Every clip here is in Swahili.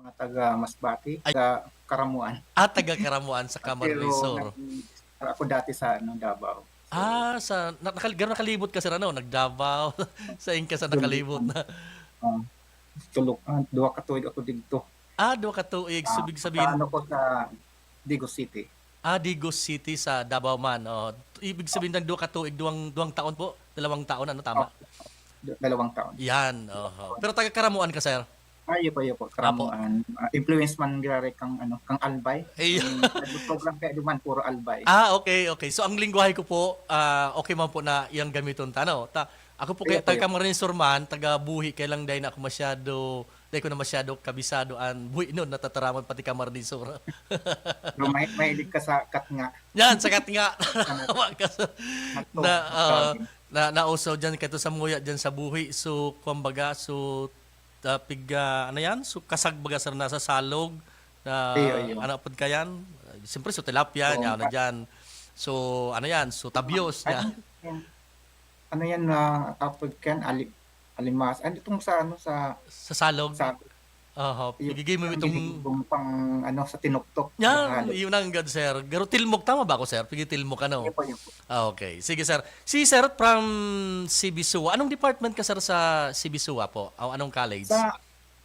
mga taga Masbate, Ay, taga Karamuan. taga Karamuan sa Pero Camarines. ako dati sa Davao. So, Sa gano'n nakalibot ka sir ano, nag-Davao, sa ka sa doon nakalibot na. uh, duwa ka tuig ako dito. Duwa ka tuig, so ibig Sa sabihin, ano ko sa Digos City. Digos City sa Davao man. Oh, ibig sabihin ng duwa ka tuig, duwang taon po, 2 taon, ano Oh, tama? 2 taon. Yan, oho. Pero taga Karamuan ka sir? Ayo po, Apo. Karamuan. Influence man gari kang Albay. Ay, Program kaya duman puro Albay. okay, okay. So ang lingwahe ko po, okay man po na iyang gamiton tano. Ako po kaya Ayo taga po. Camarines man, taga Buhi, kaya lang dahil na ako masyado, dahil ko na masyado kabisado an Buhi noon, natataraman pati Camarines Sur. Pero mahilig ka sa katnga. Yan, sakat nga. Nato, na, grabe. nausaw dyan kato sa muya dyan sa Buhi. So, kumbaga, so, ano yan? So, kasagbaga sir na sa salog. Na, Ayo. ano po kayan? Siyempre, so tilapia, So, yan, na dyan. So, ano yan? So, tabios, ano yan. yan? Ano yan na tapos kan alimas. Ano itong sa Sa salog. sa yung Pigigay mo itong... yung pang sa tinuktok Yan, halo. yun ang good, sir. Garo tilmok, tama ba ako, sir? Pigi tilmok, ano? Yun po. Okay. Sige, sir. Si sir from CBSUA. Anong department ka, sir, sa CBSUA po? O anong college? Sa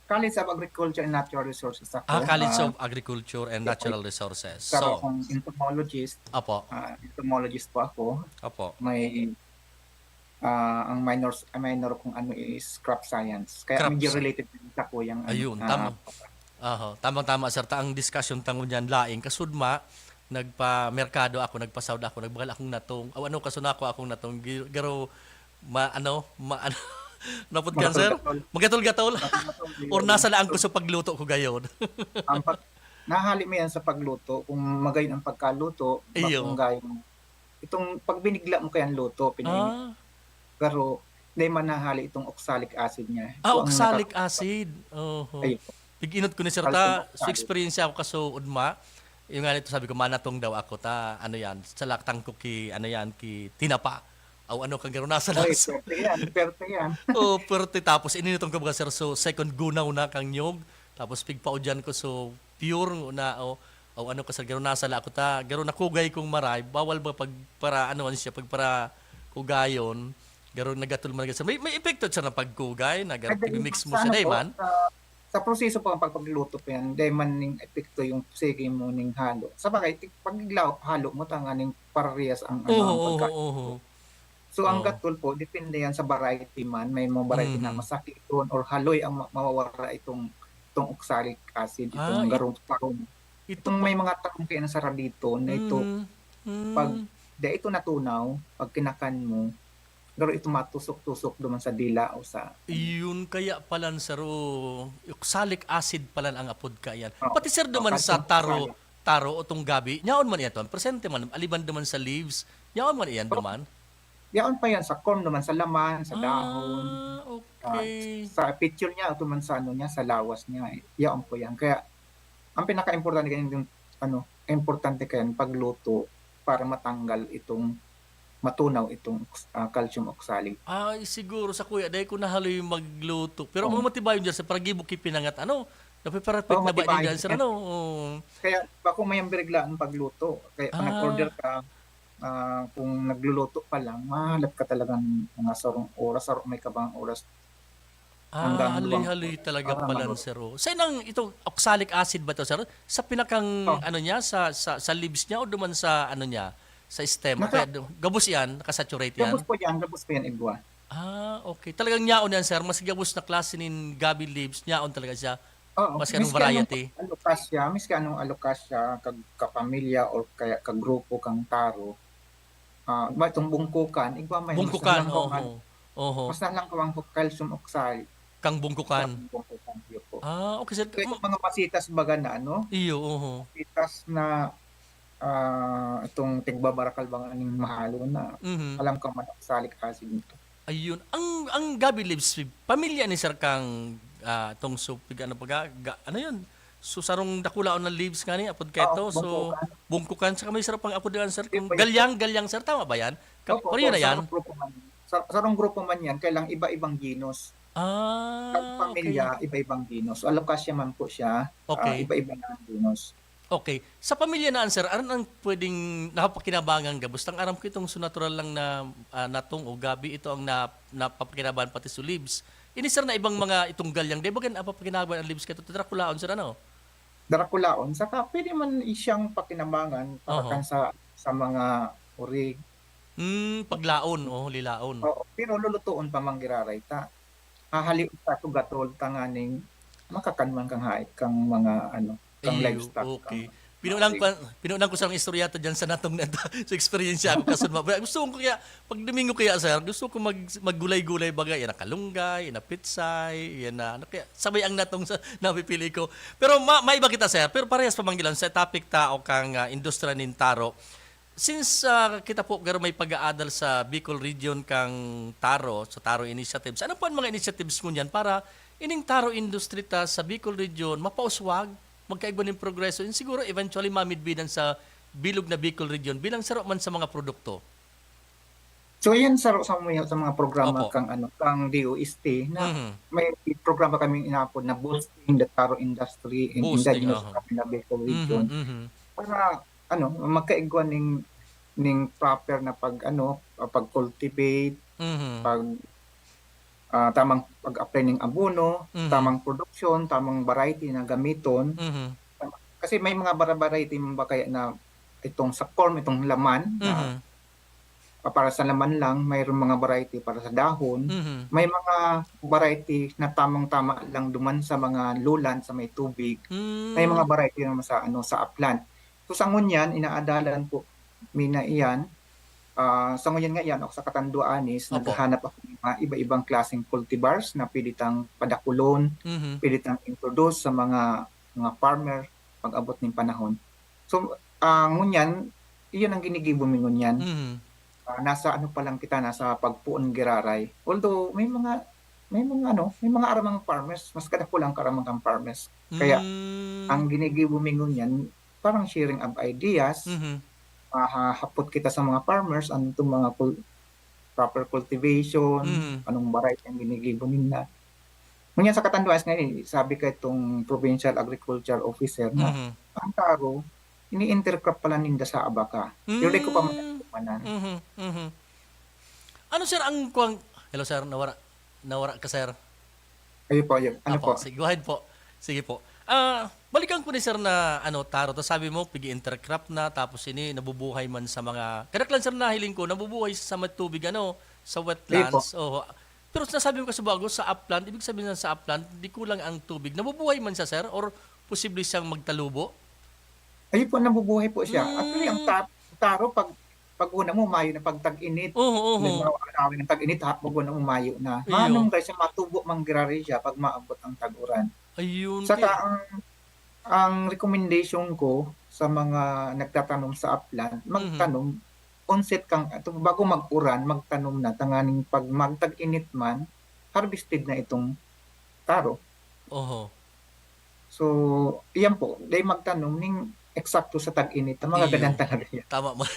College of Agriculture and Natural Resources ako. College of Agriculture and Natural Resources. Pero So, akong entomologist, opo. entomologist po ako. Opo. May ang minor kung ano is crop science. Kaya Crop medyo sci- related din sa ko yung Ayun, tama. Tamang-tama, sir. Ta ang discussion tango niyan laing kasudma nagpa-merkado ako, nagpa-Saud ako, nagbagal akong natong, ano kasunako akong natong garo ano, napod kan sir? Magatol-gatol. Or nasa laan ko sa pagluto ko gayon. ang pag nahali mo yan sa pagluto, kung magayon ang pagkaluto, Iyo. kung gayon. Itong pag binigla mo kayang luto, pinainit, Ah, pero hindi man nahali itong oxalic acid niya. Ito ang oxalic acid. Oho. Ayun. Piginot ko ni sir Calcium ta, so oxalate. experience ako kaso udma. Yung nga nito sabi ko manatong daw ako ta ano yan, sa laktang ko ki ano yan ki tinapa. Aw ano kang garo nasa Oy, lasa. perte yan. Pero tapos ininitong ko baga sir so second gunaw na kang nyog. Tapos pigpaudyan ko so pure na o ano ka sir garo nasa la ako ta garo nakugay kong maray bawal ba pag para ano siya pag para kugayon garo nagatul man sir. May epekto siya na pagkugay na garo mix mo Sa siya ano day po, man. sa proseso po ang pagpagluto po yan, dahil man ning epekto yung sige mo ning halo. Sa bagay, pagiglaw, halo mo tanga ning parehas ang ang Oo, pagka. oo. So ang Oo. gatul po, depende yan sa variety man. May mga variety na masakit doon or haloy ang mawawala itong oxalic acid, itong Ah, garong parong. ito Itong po. may mga tarong kaya sa radito na ito, pag ito natunaw, pag kinakan mo, garo ito matusok-tusok duman sa dila o sa Yun kaya pala sir, oxalic acid pala ang apod ka yan. oh, Pati sir duman sa calcium oxalate. taro o tong gabi, nyaon man yan ton, presente man, aliban duman sa leaves, nyaon man yan duman. Yaon pa yan sa corn naman, sa laman, sa dahon, Okay. sa picture niya, o man sa ano niya, sa lawas niya. Yaon po yan. Kaya, ang pinaka-importante ganyan yung, importante kaya pagluto para matanggal itong, matunaw itong calcium oxalate. Ay, siguro sa kuya, dahil ko nahaloy magluto. Pero Oh. ang matibayon dyan, sa paragibok pinangat, ano, napiparapit na ba Matibayan. niya dyan, sir, ano? Oh. Kaya, bako may biriglaan pagluto. Kaya, kung nag-order ka, kung nagluluto pa lang, mahalap ka talagang mga sarong oras, or may kabang oras. Hanggang Haloy-haloy talaga para pala, maluto. sir. Sa inang ito oxalic acid ba to, sir? Sa pinakang ano niya sa leaves niya o duman sa ano niya, sa stem. Naka- Kaya gabos yan, nakasaturate yan. Gabos po yan, igwa. Okay. Talagang nyaon yan, sir. Mas gabos na klase nin gabi leaves, nyaon talaga siya. Oo, Mas kanong variety. Miski anong alokasya, kapamilya, or kaya kagrupo, kang taro, ba itong bungkukan, igwa may Bungkukan, mas oho. mas nalang kawang calcium oxalate. Kang bungkukan. Bungkukan, yun po. Okay, sir. Kaya itong mga pasitas baga na, Iyo, oho. pasitas na itong tigbabarakal bang aning mahalo na, Mhm. alam ka man oxalic acid nito. Ayun. Ang gabi leaves, pamilya ni sir kang tong soup, ano pa ano yun? So sarong dakulaon na leaves kani apod Oo, keto. So bungkukan sa kamay sarap pang apod yan sir. Kung galyang sir tama ba yan? Opo, Pareho na yan. sarong grupo man yan, kailang iba-ibang genus. Pag Ah, pamilya, okay. iba-ibang dinos. So, alokasya man po siya, Okay. iba-iba na ang dinos. Okay. Sa pamilya naan sir, ano ang puwedeng napapakinabangan ka? Bastang aram ko itong so natural lang na, natong o gabi ito ang napapakinabangan pati sa leaves. Ini sir na ibang mga itong galyang, 'di ba gan napapakinabangan ang leaves kato Draculaon sir ano? Draculaon, saka pwede man siyang pakinabangan para kan Oho. sa mga urig. Paglaon, oh, lilaon. Oo, pero lulutuon pa man giraray ta. Hahaliw ta to gatol tanganing makakanman kang haik kang mga ano, kang Iyo, livestock kang okay. Pinulang maurig. pa pinulang ko sa istoryata diyan sa natong neta sa eksperyensya ako kasun gusto ko kaya pag Domingo kaya sir, gusto ko maggulay-gulay bagay, yan na kalunggay, yan na pitsay, yan na ano kaya sabay ang natong sa napipili ko. Pero maiba kita sir, pero parehas pamanggilan sa topic tao kang industriya nin taro. Since kita po garo may pag-aadal sa Bicol region kang Taro, sa Taro Initiatives, ano po ang mga initiatives mo niyan para ining Taro industry ta sa Bicol region mapauswag, magkaigba ng progreso, and siguro eventually mamidbidan sa bilog na Bicol region bilang saro man sa mga produkto. So yan sa mga programa Opo. kang ano kang DOST na Mhm. may programa kaming inapod na boosting the taro industry in Boosting, indigenous aha. na Bicol Mhm, region mhm. para ano magkaigwan ning proper na pag ano pag-cultivate, Mhm. pag tamang pag-apply ng abono, Mhm. tamang produksyon, tamang variety na gamiton. Mhm. Kasi may mga variety man ba kaya na itong sa corn, itong laman na Mhm. para sa laman lang, mayroong mga variety para sa dahon. Mhm. May mga variety na tamang-tama lang duman sa mga lowland sa may tubig. May mga Hmm. variety naman sa ano sa upland. So sa ngunyan inaadalan po mina iyan. Sa ngunyan nga yan ako sa Katanduanes Opo. naghahanap ako ng mga iba-ibang klaseng cultivars na pwede tang padakulon, Mhm. pwede tang introduce sa mga farmer pag-abot ng panahon. So ngunyan iyon ang ginigibo mi ngunyan. Mhm. Nasa ano pa lang kita, nasa pagpuon giraray. Although may mga aramang farmers, mas kadako lang karamang kang farmers. Kaya Hmm. ang ginigibumingon yan, parang sharing of ideas, Mhm. hapot kita sa mga farmers, ano itong mga proper cultivation, Mhm. anong variety ang ginigibunin na. Ngunyan sa Catanduanes ngayon, sabi ka itong Provincial Agriculture Officer na Mhm. ang taro, ini-intercrop pala ninda sa abaka. Pero di ko pa Hmm. matatumanan. Mhm. Mhm. Ano sir ang kuwang hello sir, nawara ka sir? Ayun, ano po? Apo, sige, go ahead po. Sige po. Balikan ko ni sir na ano, taro. Tapos sabi mo, pigi-intercrop na, tapos ini, nabubuhay man sa mga, kadaklan sir na hiling ko, nabubuhay sa matubig, ano, sa Ayun po. wetlands. Oh. Pero nasabi mo kasi bago, sa upland, ibig sabihin na sa upland, di kulang ang tubig. Nabubuhay man siya sir, or posible siyang magtalubo? Ayun po, nabubuhay po siya. Actually, ang Hmm, taro, pag una mo, mayo na pag tag-init. oho, oho. Halimbawa, alawin ng tag-init, pag una mo, mayo na. Iyo. Manong guys, matubo manggirari siya pag maabot ang tag-uran. Ayun, Saka, ang recommendation ko sa mga nagtatanom sa upland, mhm, magtanom, onset kang, bago mag-uran, magtanom na, tanganing pag magtag-init man, harvested na itong taro. oho. So, iyan po, dahil magtanom ning eksakto sa tag-init, ang mga ganyan Iyo. talaga yan. Tama man.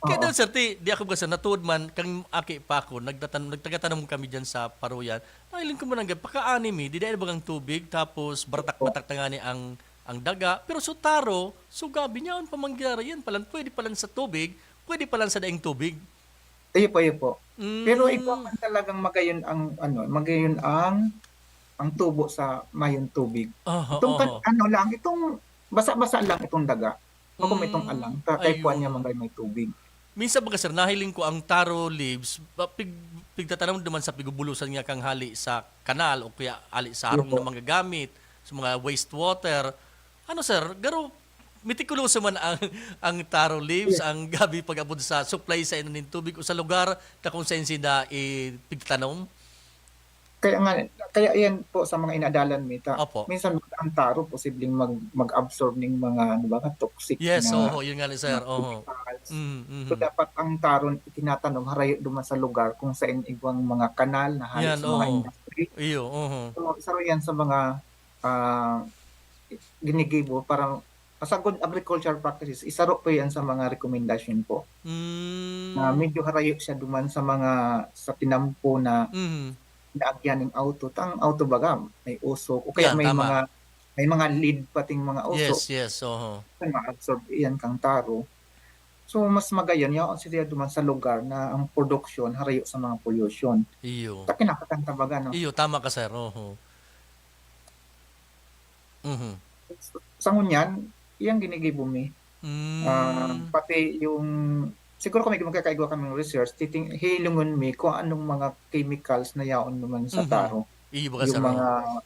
Kaya Oo. daw sir, di ako kasi natuod man, kang aki pa ako, nagtagatanong kami dyan sa Paruyan. Nailing ko man ang pagka-anime, di dahil bagang tubig, tapos Po. baratak-batak na nga ni ang daga. Pero so taro, so gabi niya, pamangyara yan, pwede palang sa tubig, pwede palang sa daing tubig. Ayun po. Pero ikaw Mm, man talagang magayon ang ano, magayon ang tubo sa mayong tubig. oho, Itong oho. ano lang, itong basa-basa lang itong daga. Magkung itong alang, kay kuan niya Ayun. magay may tubig. Minsan baga sir, nahiling ko ang taro leaves, pigtatanong naman sa pigubulusan nga kang hali sa kanal o kaya hali sa Ayun harong po. ng mga gamit, sa mga wastewater. Ano sir, garo mitikuloso man ang taro leaves, Yes. ang gabi pag-abot sa supply sa ino ng tubig o sa lugar na kung saan sila ipigtanom. Kaya yan po sa mga inadalan mita. Opo. Minsan ang taro posibleng mag-absorb ng mga ano ba, toxic Yes, na oho, yun nga ni na sir, oho. chemicals. Mm, So mhm. dapat ang taron itinatanong harayo duman sa lugar kung saan igwang mga kanal na hali Yan, sa mga oho. industry. Iyo, oho. So isa rin yan sa mga ah, ginigibo para sa good agriculture practices, isa ro po yan sa mga rekomendasyon po na Mm, medyo harayo siya duman sa mga sa tinampo na mhm. naagyan ng auto, tang auto baga may usok o kaya Yan, tama. may mga lead pating mga usok, Yes, yes, oo. ma-absorb iyan kang taro. So mas magayon yaon sila duman sa lugar na ang produksyon harayo sa mga pollution. Iyo. Ta kinakatang tabaga no. Iyo, tama ka, sir, oo. Mhm. Sa ngunyan, iyang ginigibom mi. Hmm, Pati yung siguro kung may magkakaigwa kaming research, hilungon mi kung anong mga chemicals na yaon naman sa mhm. taro. Iyo ba ka, Yung sir, oo.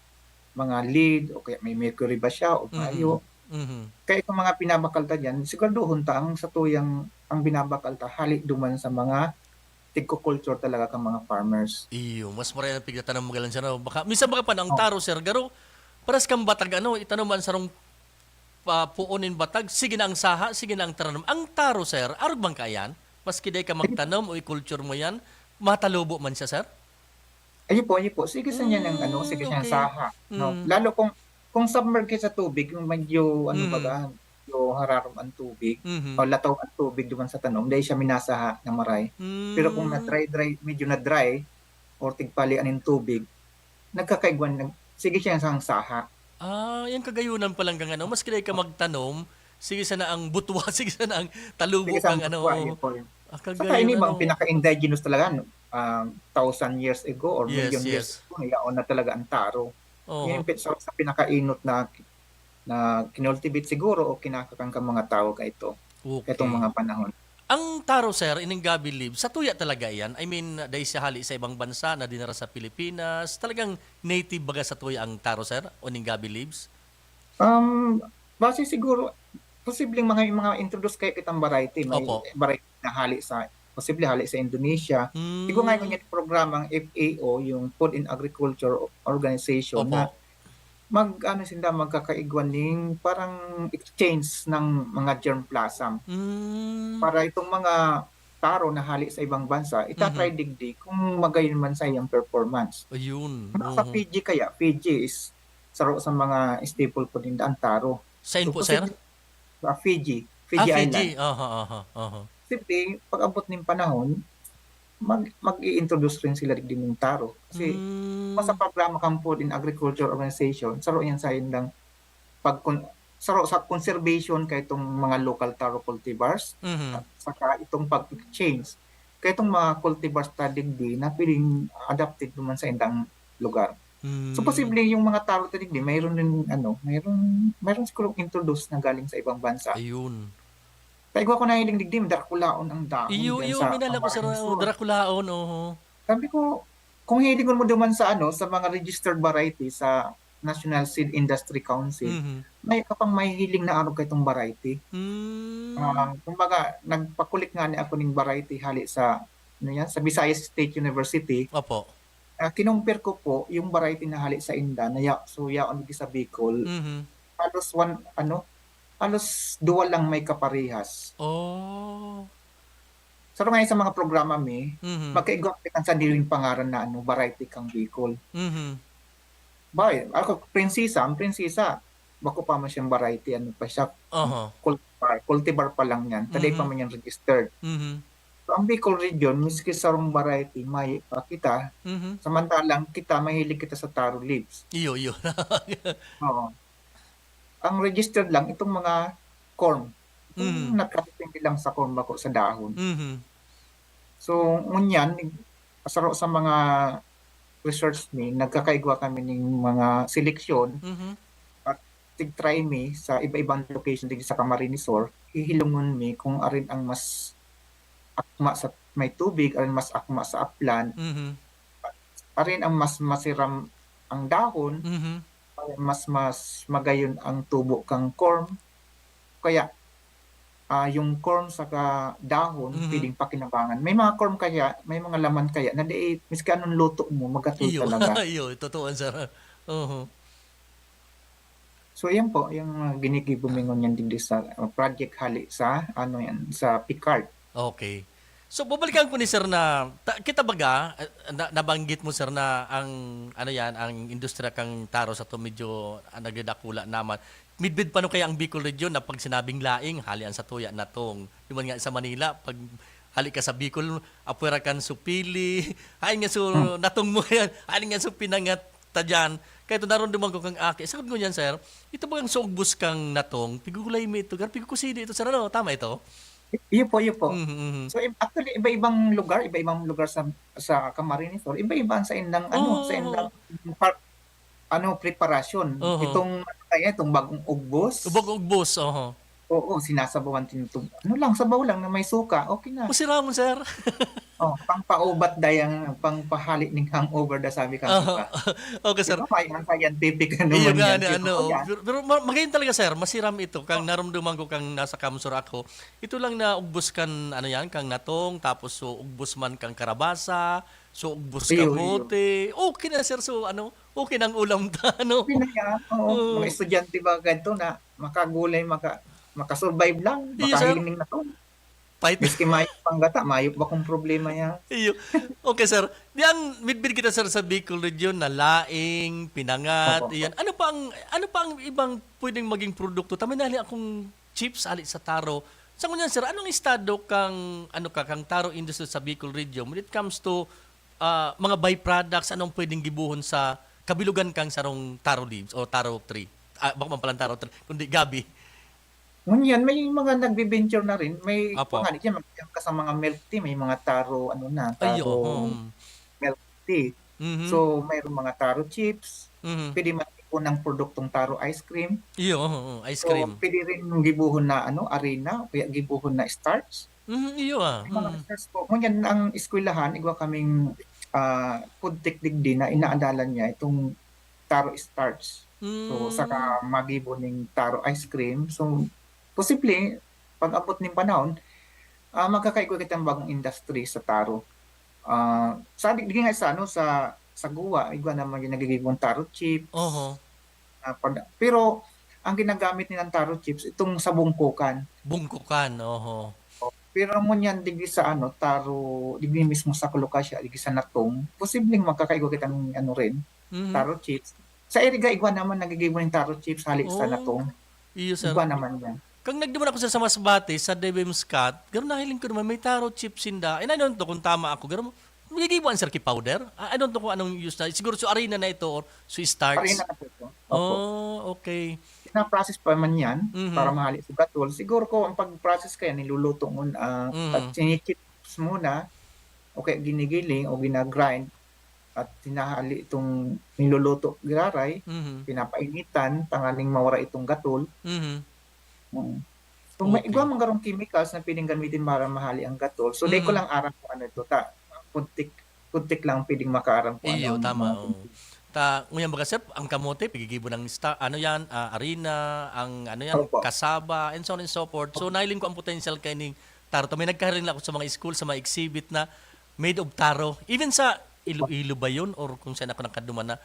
mga lead o kaya may mercury ba siya o Mhm, mayo. mhm. Kaya itong mga pinabakal ta diyan, siguraduhon ta ang sa tuyang ang binabakal ta hali duman sa mga tigko-culture talaga kang mga farmers. Iyo, mas maray na pigatan ng magalan, sir, oo. Baka minsan baka pa ang Oh, taro, sir, garo paras kang batag ano, itanong man sarong puunin batag, sige na ang saha, sige na ang tanom. Ang taro, sir, arog bang kayan? Maski day ka magtanom o i-culture mo yan, matalubo man siya, sir? ayun po, sige sa niya ng ano, sige siya ng Okay. saha, 'no. Mm. Lalo kung submerged sa tubig, yung medyo ano Mhm. baga, medyo hararom ang tubig Mhm. o lataw ang tubig duman sa tanom, dahil siya minasaha ng maray. Pero kung Hmm. medyo na-dry or tigpalian ng tubig, nagkakaigwan ng sige siya sang saha. Ah, yung kagayunan pa lang kang ano, maski day ka magtanom, sige sana ang butwa, sige sana ang Sige talubo sang kang butwa, yun ano. po yun. Ah, Saka ini kagayon ba ang ano. pinaka-indigenous talaga, no, 1,000 years ago or million Yes, years yes. ago, yaon na talaga ang taro. Yun Oo. yung sa pinakainot na kinultivate siguro o kinakakang ka mga tao ka ito, itong Okay. mga panahon. Ang taro, sir, ining gabi leaf, sa tuya talaga yan? I mean, dahil siya hali sa ibang bansa na dinara sa Pilipinas, talagang native baga sa tuya ang taro, sir? O ning gabi leaves? Um, Base siguro, posibleng mga introduce kay kitang variety, may Opo. variety na posible hali sa Indonesia. Siguro nga Hmm. yung programang FAO, yung Food and Agriculture Organization na Opo. ano sila magkakaigwan ning parang exchange ng mga germplasm Hmm. para itong mga taro na hali sa ibang bansa Mhm. ita-try digdi kung magayon man sa iyang performance. Ayun. Sa Oo. Fiji kaya, Fiji is saro sa mga staple food nila ang taro. Saan So po, sir? posible sa Ah, Fiji Island. Fiji. Aha, aha, aha. Posible pag-abot ng panahon mag-i-introduce rin sila digdi ng taro kasi sa Hmm. programa kang Food and Agriculture Organization saro yan sa ilang pag sa conservation kay itong mga local taro cultivars Mhm. at saka itong pag-exchange kay itong mga cultivars ta digdi na piling adapted naman sa indang lugar. So Hmm. posible yung mga taro ta digdi mayroon din ano, mayroon siguro introduce na galing sa ibang bansa. Ayun. Kaigwa ko nahiling digdi Draculaon ang dahon Iyo, diyan iyo, sa minala ko, sir, Camarines oh, Sur. Draculaon, oo. Sabi ko, kung hilingon mo duman sa ano, sa mga registered variety sa National Seed Industry Council, Mhm. may kapang may hiling na ano kay itong variety. Hmm. Kumbaga, nagpakulik nga ni ako ning variety hali sa ano yan, sa Visayas State University. Opo. Kinumpir ko po yung variety na hali sa Inda na so yaon sa Bicol. Mhm. Halos halos duwa lang may kaparehas. Oh. So ngayon sa mga programa mi, Mhm. magkaigwa kita sa diring pangaran na ano, variety kang Bicol. Mhm. Ako ang prinsesa, bako pa man siyang variety, ano pa siya, Aha. cultivar pa lang yan, taday pa Mhm. man yan registered. Mhm. So, ang Bicol region, miski sarong variety, may kita, Mhm. samantalang kita, mahilig kita sa taro leaves. Iyo, iyo. Oo. Ang registered lang, itong mga corn. Itong Mhm. nakatipindi lang sa corn bako sa dahon. Mhm. So, ngunyan, saro sa mga research ni, nagkakaigwa kami ng mga seleksyon Mhm. at tig-try mi sa iba-ibang location dito sa Camarines Sur, hihilungon mi kung arin ang mas akma sa may tubig, arin mas akma sa upland, Mhm. arin ang mas masiram ang dahon, Mhm. arin mas magayon ang tubo kang corn. Kaya yung corn saka dahon Mhm. piling pakinabangan. May mga corn kaya, may mga laman kaya na di miski anong luto mo magatul Iyo. talaga. Iyo, totoo, sir. Oo. So yan po yung ginigibumingon yan digdi sa project hali sa ano yan sa Picard. Okay. So babalikan ko ni sir na kita baga nabanggit mo, sir, na ang ano yan, ang industriya kang taro sa to medyo nagdadakula naman. Midbid pa no kaya ang Bicol region na pag sinabing laing halian sa tuya na tong. Duman nga sa Manila pag hali ka sa Bicol, apwera kan so pili, ay nga so Hmm. natong mo yan, ay nga so pinangat ta dyan. Kaya ito naroon duman ko kang aki. Sakot ko yan, sir. Ito ba ang sugbus kang natong? Pigugulay mo ito. Pigukusidi ito, sir. Ano? Tama ito? Yun po, yun po. Mhm, mhm. So actually iba-ibang lugar sa Camarines Sur, iba-iba sa indang sa Oo. indang par, preparasyon. Oo. Itong bagong ugbos. Ubog-ugbos. Oo. Oo, sinasabawan tinutub. Sabaw lang na may suka, okay na. Masiramon, sir. Oh, pangpaubat dayang pangpahali ning hangover da sabi kang Oo. iba. Okay, Di sir. ba may ang scientific Iyo naman nga yan. ni Pero, ano, oh, yeah. pero magayon talaga sir, masiram ito kang naramdaman ko kang nasa Kamsur ako. Ito lang na ugbos kan ano yan, kang natong tapos so ugbos man kang karabasa, so ugbos Iyo, iyo. kamote. Okay na sir, so ano, okay nang ulam ta ano. Pinaya, oo. Mga Oo. estudyante ba ganito na makagulay, makasurvive lang, Iyo sir, makahiling na to. fight. Miski mayop pang gata, mayop ba kung problema yan? Iyo. Okay sir. Diyan midbid kita sir sa Bicol region na laing, pinangat, Opo. iyan. Ano pa ang ibang pwedeng maging produkto? Tama na akong chips ali sa taro. Sa kunyan sir, anong estado kang kang taro industry sa Bicol region when it comes to mga byproducts, anong pwedeng gibuhon sa kabilugan kang sarong taro leaves o taro tree? Baka man palang taro tree, kundi gabi. Ngunyan, may mga nagbe-venture na rin. May Apo. mga diyan ka sa mga milk tea, may mga taro Ayo. taro milk tea. Mhm. So, mayroong mga taro chips. Mhm. Pwede man ng produktong taro ice cream. Iyo, ice So, cream. pwede rin gibuhon na arena, kaya gibuhon na starch. Mhm, iyo May mga starch po. Ngunyan, ang eskwelahan, igwa kaming food technique din na inaadalan niya itong taro starch. So, Mm. saka magibon ng taro ice cream. So, posible, pag abot ng panahon, magkakaigo kitang bagong industry sa taro. Sabi di nga sa guwa, igwa naman yung nagigibong taro chips. Oho. Pero ang ginagamit nilang taro chips itong sa bungkukan. Bungkukan, oho. Pero mo niyan digdi sa taro, digdi mismo sa kolokasya, digdi sa natong, posibleng magkakaigo kitang rin, Mhm. taro chips. Sa Eriga, igwa naman nagigibong ng taro chips halik sa Oh, natong. iyo sir. Igwa naman yan. Kang nagduman ako sa Masbate, sa Debemscat, gano'n nahiling ko naman, may taro chips sinda. And I don't know kung tama ako, gano'n, magigibuan sir ki powder? I don't know kung anong use na. Siguro so arena na ito or so starch. Farina na po ito. Opo. Oh, okay. Na-process pa man yan para Mhm. mahali sa gatol. Siguro ko ang pag-process kaya niluluto mo at Mhm. sinichips muna o kaya ginigiling o ginagrind at tinahali itong niluluto giraray, Mhm. pinapainitan, tangaling mawara itong gatol. Mhm. Mm. So may Okay. igwa mga garong chemicals na pwedeng gamitin para mahali ang gatol. So di ko Mhm. lang aram kung ano ito. Kuntik lang pwedeng makaaram kung ano Iyo, ang tama. mga Oh. Ta, nguyan baga sir, ang kamote, pigigibo ng ano yan, arena, ang ano yan, Opo. kasaba, and so on and so forth. So, nahiling ko ang potential kay ni taro. May nagkaharin ako sa mga school, sa mga exhibit na made of taro. Even sa Iloilo ba yun? Or kung saan ako nakaduman na,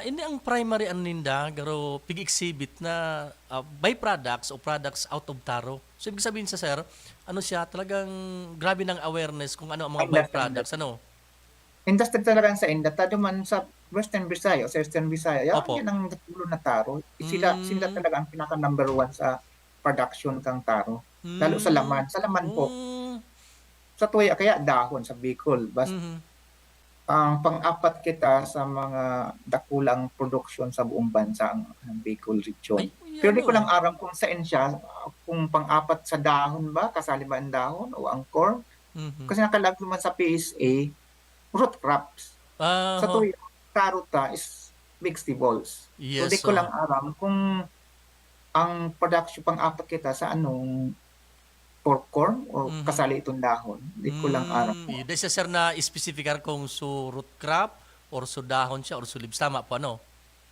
ini ang primary aninda, garo pig-exhibit na byproducts o products out of taro. So, ibig sabihin sa sir, ano siya, talagang grabe ng awareness kung ano ang mga byproducts, ano? Industry talaga sa indata man sa Western Visayas, Eastern Visayas, Opo. yan ang natulo na taro. Sila Mm, talaga ang pinaka number one sa production kang taro. Lalo sa mm, laman. Sa laman po, mm, sa tuya, kaya dahon sa Bicol. mhm. Ang pang-apat kita sa mga dakulang production sa buong bansa ang Bicol region. Ay, Pero di ko lang ano? aram kung saan siya, kung pang-apat sa dahon ba, kasali ba ang dahon o angkor. Mhm. Kasi nakalag naman sa PSA, root crops. Sa Ho. tuyo, karuta is vegetables. So di Yes, ko lang aram kung ang production pang-apat kita sa anong popcorn o Mhm. kasali itong dahon. Di ko lang aram. Yun dahil sa sir na specificar kung su root crop or su dahon siya or su leaves. Tama po, ano?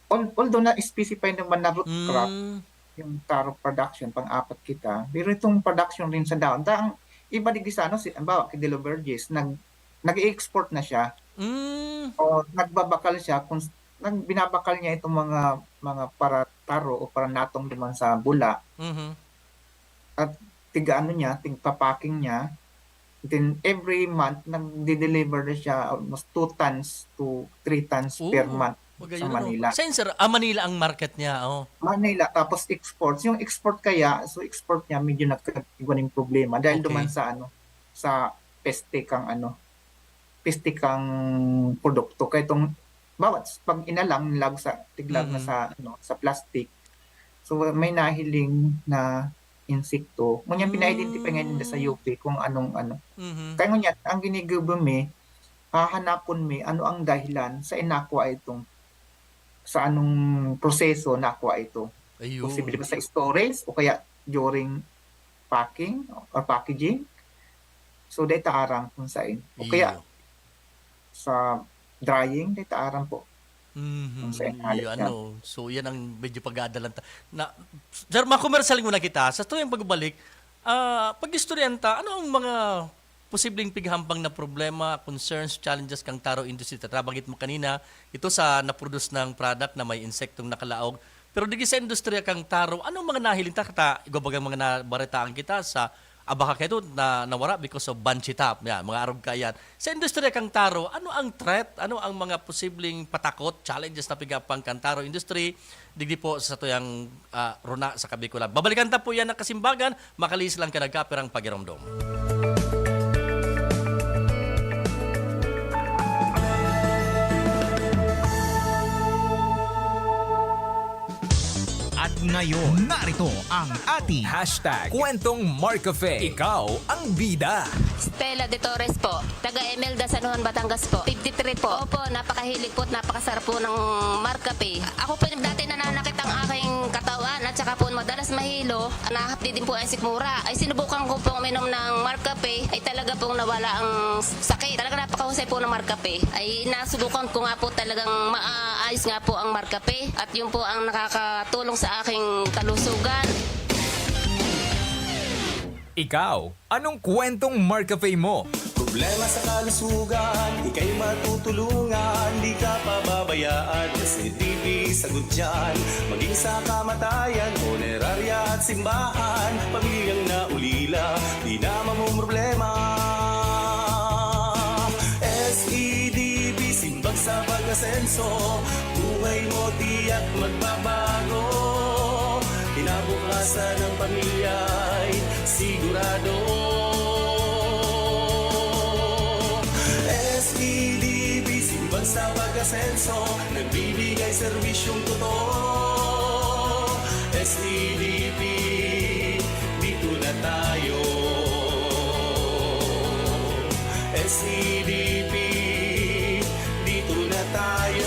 Although na-specify naman na root crop, Hmm, yung taro production, pang-apat kita, pero itong production rin sa dahon, ang iba di sa ang bawa kay Delo Verges, nag-i-export na siya o nagbabakal siya kung binabakal niya itong mga para taro o para natong duman sa bula mhm. at tigpa-packing niya. Then every month nagde-deliver na siya almost 2 tons to 3 tons per Oo, month bagay sa yun, ano? Manila. Saan sir? Manila ang market niya, oh. Manila tapos exports. Yung export kaya, so export niya medyo nagkakaroon ng problema dahil Okay. duman sa peste kang produkto kay itong bawat pag inalang nilag sa tiglag na Mhm. sa plastic. So may nahiling na insekto. Ngunyan pina-identify ngayon nila sa Hmm. UP kung anong Mhm. kaya ngunyan ang ginigubami hahanapon mi ano ang dahilan sa inakwa itong sa anong proseso nakuha ito. Posible Ayun. ba sa storage o kaya during packing or packaging? So data arang kung saan. O kaya Iyo. sa drying data arang po kung saan Mhm. halit Iyo, yan. ano, so yan ang medyo pag-aadalanta. Na, sir, makomersyal muna kita. Sa tuwing pagbalik, pag-istoryanta, ano ang mga posibleng pighampang na problema, concerns, challenges kang taro industry? Tatrabangit mo kanina, ito sa naproduce ng product na may insektong nakalaog. Pero digi sa industriya kang taro, anong mga nahiling ta? Igabagang mga nabaritaan kita sa abaka kayo na nawara because of banshee top. Yan, mga Arab ka yan. Sa industriya kang taro, ano ang threat? Ano ang mga posibleng patakot, challenges na pigapang kang taro industry? Digdi po sa tuyang runa sa Kabikulan. Babalikan ta po yan ng kasimbagan, makalis lang ka nagkapirang pagiramdom. At ngayon, narito ang ating Kwentong Marcafe. Ikaw ang bida. Stella de Torres po. Taga Emelda, Sanuhan, Batangas po. 53 po. Opo, napakahilig po at napakasarap po ng Marcafe. Ako po dati nananakit ang aking katawan at saka po madalas mahilo. Nahapdi din po ang sikmura. Ay sinubukan ko pong uminom ng Marcafe. Ay talaga pong nawala ang sakit. Talaga napakahusay po ng Marcafe. Ay nasubukan ko nga po talagang maayos nga po ang Marcafe. At yun po ang nakakatulong sa aking kalusugan. Ikaw, anong kwentong Marcafe mo? Problema sa kalusugan, ika'y matutulungan, di ka pababayaan. SCTV, sagot dyan, maging sa kamatayan, punerarya at simbahan, pamilyang naulila, di na mamumroblema. SEDB, simbag sa pag-asenso, buhay mo tiyak magbabago. Kinabukasan ng pamilya'y sigurado. SEDB, simbang sa pag-asenso, nagbibigay serbisyong totoo. SEDB, dito na tayo. SEDB, dito na tayo.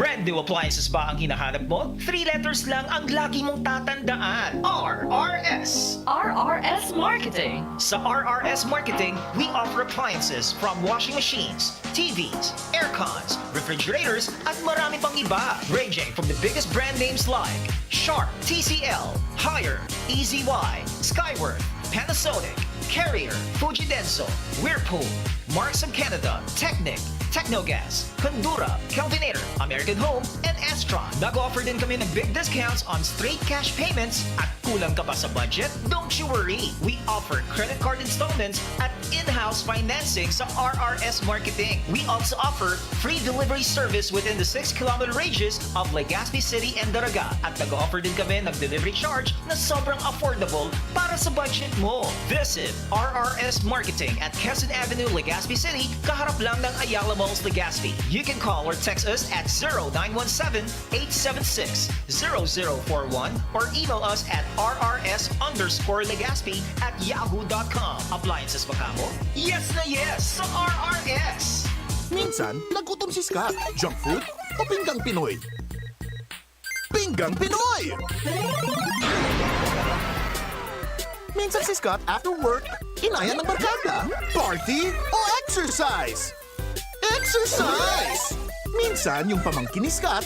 Brand new appliances ba ang hinahanap mo? 3 letters lang ang lagi mong tatandaan. RRS. RRS Marketing. Sa RRS Marketing, we offer appliances from washing machines, TVs, aircons, refrigerators, at marami pang iba. Ranging from the biggest brand names like Sharp, TCL, Haier, EZY, Skyworth, Panasonic, Carrier, Fujidenso, Whirlpool, Marks of Canada, Technic, Technogas, Condura, Kelvinator, American Home, and Astron. Nag-offer din kami ng big discounts on straight cash payments at kulang ka pa sa budget? Don't you worry! We offer credit card installments at in-house financing sa RRS Marketing. We also offer free delivery service within the 6-kilometer radius of Legazpi City and Daraga. At nag-offer din kami ng delivery charge na sobrang affordable para sa budget mo. Visit RRS Marketing at Quezon Avenue, Legazpi City, kaharap lang ng Ayala Malls, Legazpi. You can call or text us at 0917-876-0041 or email us at rrs_Legazpi@yahoo.com. Appliances ba kamo? Yes na yes sa RRS! Minsan, nagutom si Scott. Junk food o pinggang Pinoy? Pinggang Pinoy! Minsan si Scott after work, inaya ng barkada. Party o exercise? Exercise! Minsan yung pamangkin ni Scott,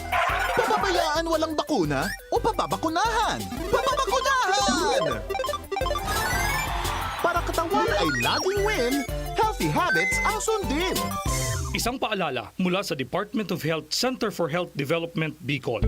pababayaan walang bakuna o pababakunahan? Pababakunahan! Para katawan ay laging win, healthy habits ang sundin. Isang paalala mula sa Department of Health Center for Health Development, Bicol.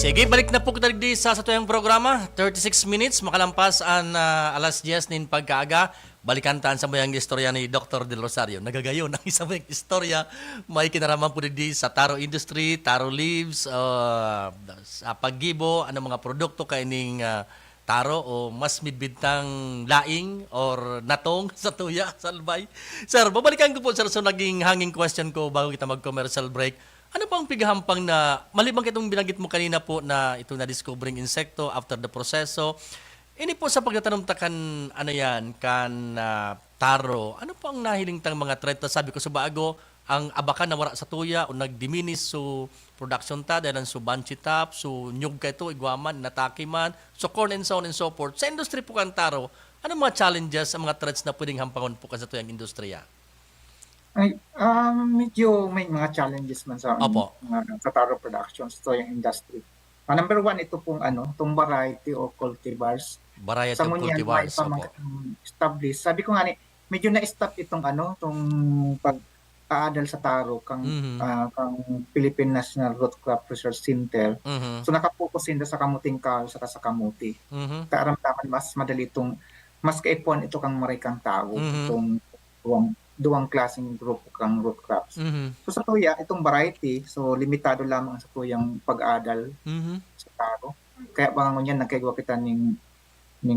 Sige, balik na po kita di sa tuyang programa. 36 minutes, makalampas ang alas 10 nin pagkaaga. Balikan taan sa mayang istorya ni Dr. Del Rosario. Nagagayon ang isang mayang istorya. May kinaraman po di sa taro industry, taro leaves, sa paggibo, ano mga produkto kaining taro o mas midbintang laing or natong sa tuya, salbay. Sir, babalikan ko po sir sa naging hanging question ko bago kita mag-commercial break. Ano pang pigahampang na, malibang itong binanggit mo kanina po na itong na-discovering insekto after the proseso, ini po sa pagtatanong takan, ano yan, kan taro, ano po ang nahiling tang mga threat? Sabi ko sa bago, ang abakan na wala sa tuya o nagdiminis so production ta, dahil so banchi tap, so nyug ka ito, igwaman, nataki man, so corn and so on and so forth. Sa industry po kan taro, ano mga challenges, ang mga threats na pwedeng hampangon po ka sa tuyang industriya? Ay, medyo may mga challenges man sa Opo. sa taro production sa yung industry. Number one, ito pong itong variety o cultivars. Variety Sa of ngunyan, cultivars, pa opo. establish. Sabi ko nga ni, medyo na-stop itong itong pag-aadal sa taro kang kang Philippine National Root Crop Research Center. Mhm. So nakapokus din sa kamuting kahoy saka sa kamuti. Mhm. Karamdaman mas madali itong mas kaipon ito kang marikang tao itong duwang klaseng grupo kang root crops. Mhm. So sa tuya, itong variety, so limitado lamang sa tuyang pag-aadal Mhm. sa taro. Kaya bangon yan, nagkaigwa kita ning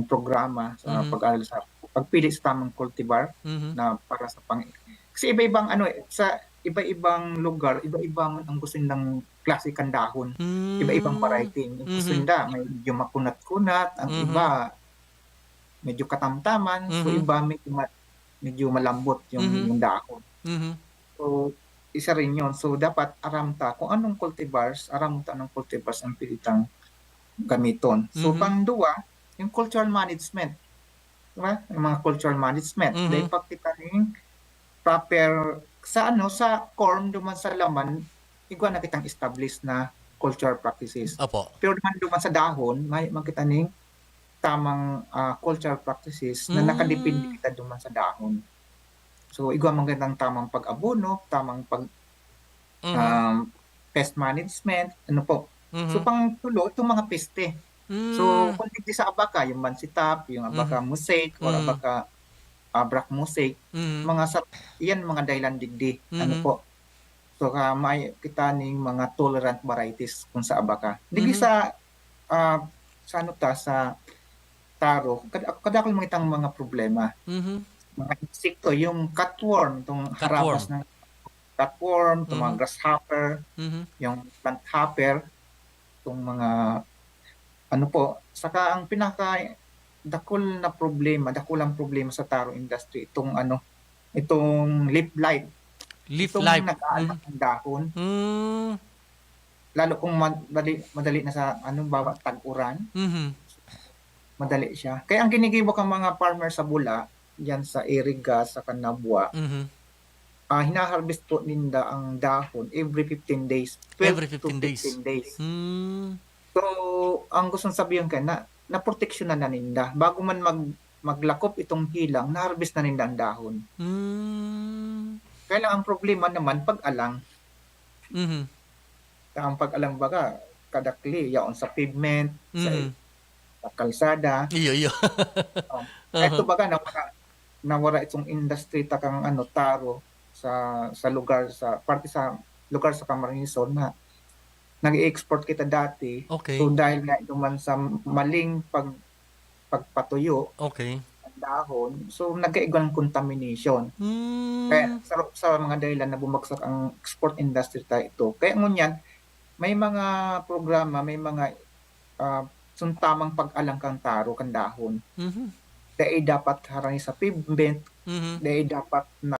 programa sa pag-aadal sa pagpili sa tamang cultivar Mhm. na para sa kasi iba-ibang sa iba-ibang lugar, iba-ibang ang gusto nilang klase kan dahon. Iba-ibang variety. Yung gusto nila, may medyo makunat-kunat, ang iba medyo katamtaman, so iba medyo malambot yung dahon. Mhm. So, isa rin yun. So, dapat aram ta kung anong cultivars ang pilitang gamiton. So, pangduwa, yung cultural management. Diba? Yung mga cultural management. Dahil pag kita rin proper sa corn duman sa laman, igwa na kitang established na cultural practices. Opo. Pero duman sa dahon, may makita ning tamang cultural practices na nakadepende kita duman sa dahon. So, igwa magandang tamang pag-abono, tamang pest management, ano po. So, pang-tulo, itong mga peste. So, kung hindi sa abaka, yung mansitap, yung abaka mosaic, or abaka black mosaic, yan mga dahilan digdi. Ano po. So, may kita ning mga tolerant varieties kung sa abaka. Digi sa sa taro, kada ko makitang mga problema. Mga insekto, yung cutworm, itong harapas ng cutworm, itong mga grasshopper, yung plant hopper, itong mga saka ang dakulang problema sa taro industry, itong leaf blight. Leaf Itong life. nag-aanak ng dahon, lalo kung madali na sa bawa tag-uran, madali siya. Kaya ang ginigibo kang mga farmer sa Bula, yan sa Iriga, sa Canabua, hinaharvest po ninda ang dahon every 15 days. 12 Every to 15 days. 15 days. So, ang gustong sabihin ka na proteksyonan na ninda. Bago man maglakop itong hilang, na-harvest na ninda ang dahon. Kaya lang ang problema naman, pag-alang. Ang pag-alang baga, kadakli, yaon sa pavement, sa kalsada. Iyo. Ito baga, nawara itong industry takang taro sa lugar, sa lugar sa Camarines na nag-export kita dati. Okay. So dahil nga duman sa maling pagpatuyo Okay. ng dahon, so nagkaigan ng contamination. Kaya sa mga dahilan na bumagsak ang export industry ito. Kaya ngunyan, may mga programa, may mga tamang pag-alang kang taro kan dahon. Dahil dapat harang sa pavement, dahil dapat na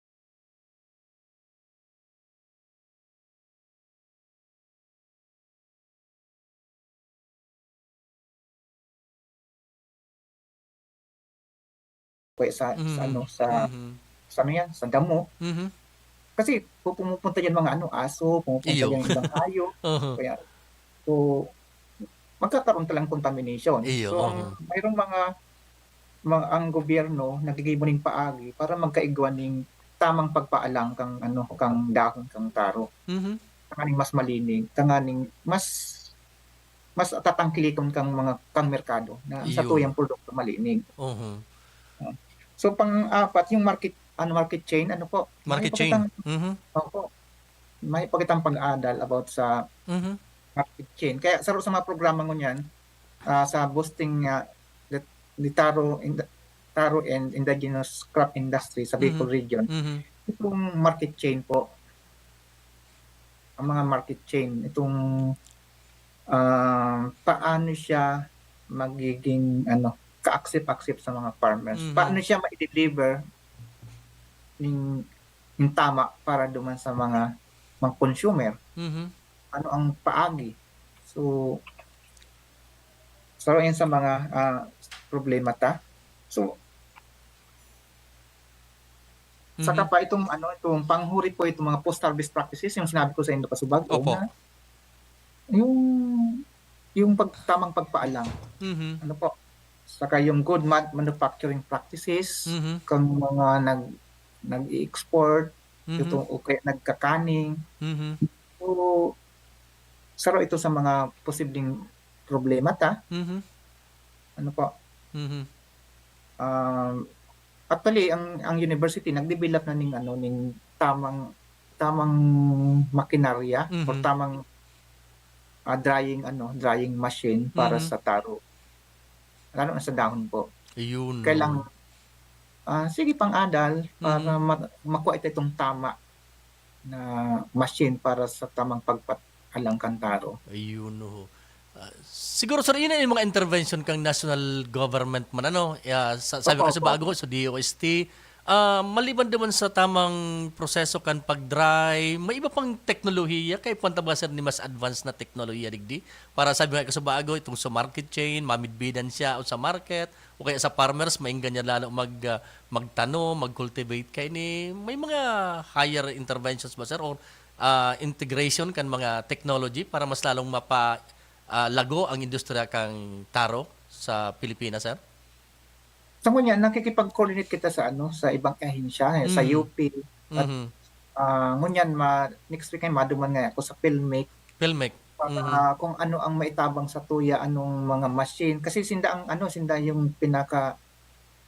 sa sa damo. Kasi pumupunta yan mga aso, pumupunta Iyo. yan ibang hayop. Kaya so magkakaroon talang contamination. Iyo, So mayroong ang gobyerno nagigibo ning paagi para magkaigwan ning tamang pagpaalang kang kang dahon kang taro. Tanganing mas malinig, tanganing mas mas tatangkilikon kang merkado na sa Iyon. tuyang produkto malinig. Mhm. So pang-apat yung market chain po. Market chain. Mhm. Opo. May pakitang pag-aadal about sa Mhm. market chain. Kaya sa mga programa ngunyan sa boosting the taro and indigenous crop industry sa Bicol region. Mhm. Itong market chain po, ang mga market chain, itong paano siya magiging ka-accept sa mga farmers. Mhm. Paano siya ma-deliver ng tama para duman sa mga consumer. Mhm. Ano ang paagi. So yan sa mga problema ta. So saka pa itong panghuri po itong mga post-harvest practices, yung sinabi ko sa inyo kasubag Opo. na yung tamang pagpaalam. Mhm. Ano po? Saka yung good manufacturing practices, Mhm. kung mga nag-i-export, Mhm. itong okay, nagkakaning. Mhm. So, saro ito sa mga posibleng problema ta. Mhm. Ano po? Mhm. Actually, ang university nag-develop na ning tamang makinarya or Mhm. tamang drying machine para Mhm. sa taro. Lalo na sa dahon po. Ayun. Kailang sige pang-adal para Mhm. makuha itong tama na machine para sa tamang pagpatalang kantaro. Ayun, oo. Siguro sir, yun yung mga intervention kang national government man sabi ko Opo, kasi bago ko sa DOST, maliban naman sa tamang proseso kan pag-dry, may iba pang teknolohiya kay punta ba sir ni mas advanced na teknolohiya digdi para sabi ko sa bago itong sa market chain, mamidbidan siya o sa market o kaya sa farmers mainggan niya lalo magtano, mag-cultivate kay ni may mga higher interventions ba sir or integration kan mga technology para mas lalong lago ang industriya kang taro sa Pilipinas, sir? So ngunyan nakikipag-coordinate kita sa ibang ahensya sa Mhm. UP at Mhm. ngunyan next week ay maduman nga ako sa Pilmec Pilmec. para Mhm. kung ano ang maitabang sa tuya anong mga machine kasi sinda yung pinaka